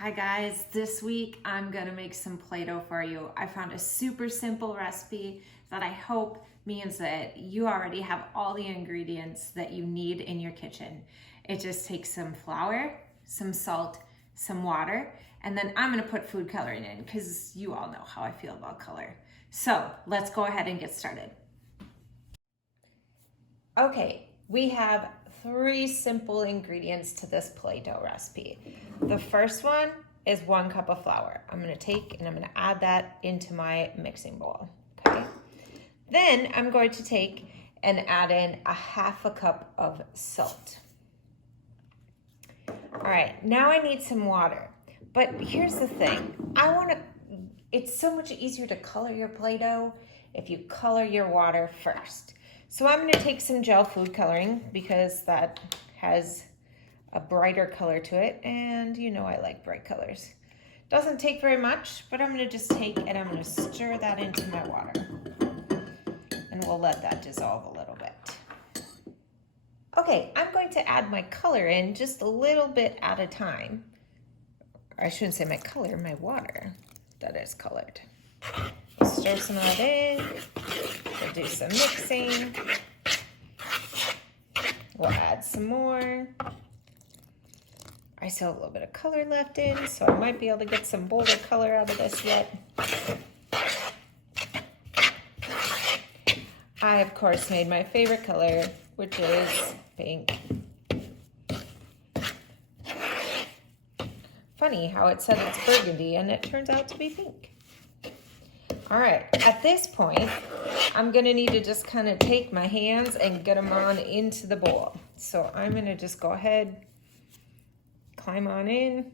Hi guys, this week I'm gonna make some Play-Doh for you. I found a super simple recipe that I hope means that you already have all the ingredients that you need in your kitchen. It just takes some flour, some salt, some water, and then I'm gonna put food coloring in because you all know how I feel about color. So let's go ahead and get started. Okay, we have 3 simple ingredients to this Play-Doh recipe. The first one is 1 cup of flour. I'm gonna take and I'm gonna add that into my mixing bowl, okay? Then I'm going to take and add in 1/2 cup of salt. All right, now I need some water. But here's the thing, it's so much easier to color your Play-Doh if you color your water first. So I'm gonna take some gel food coloring because that has a brighter color to it, and you know I like bright colors. Doesn't take very much, but I'm gonna just take and I'm gonna stir that into my water. And we'll let that dissolve a little bit. Okay, I'm going to add my color in just a little bit at a time. Or I shouldn't say my color, my water that is colored. Stir some of that in. We'll do some mixing. We'll add some more. I still have a little bit of color left in, so I might be able to get some bolder color out of this yet. I, of course, made my favorite color, which is pink. Funny how it said it's burgundy, and it turns out to be pink. All right, at this point, I'm gonna need to just kind of take my hands and get them on into the bowl. So I'm gonna just go ahead, climb on in,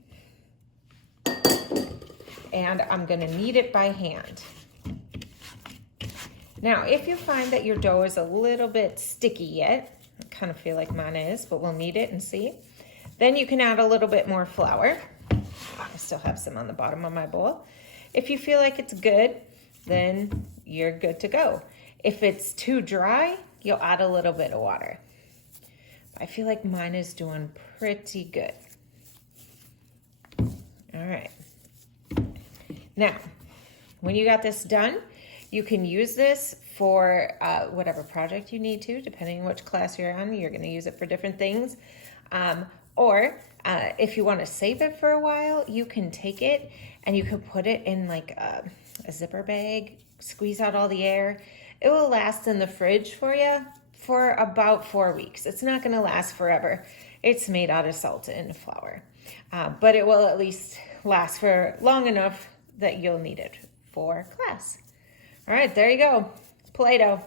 and I'm gonna knead it by hand. Now, if you find that your dough is a little bit sticky yet, I kind of feel like mine is, but we'll knead it and see. Then you can add a little bit more flour. I still have some on the bottom of my bowl. If you feel like it's good, then you're good to go. If it's too dry, you'll add a little bit of water. I feel like mine is doing pretty good. All right. Now, when you got this done, you can use this for whatever project you need to, depending on which class you're on. You're going to use it for different things. Or if you want to save it for a while, you can take it and you can put it in like a zipper bag, squeeze out all the air. It will last in the fridge for you for about 4 weeks. It's not going to last forever. It's made out of salt and flour, but it will at least last for long enough that you'll need it for class. All right, there you go. Play-Doh.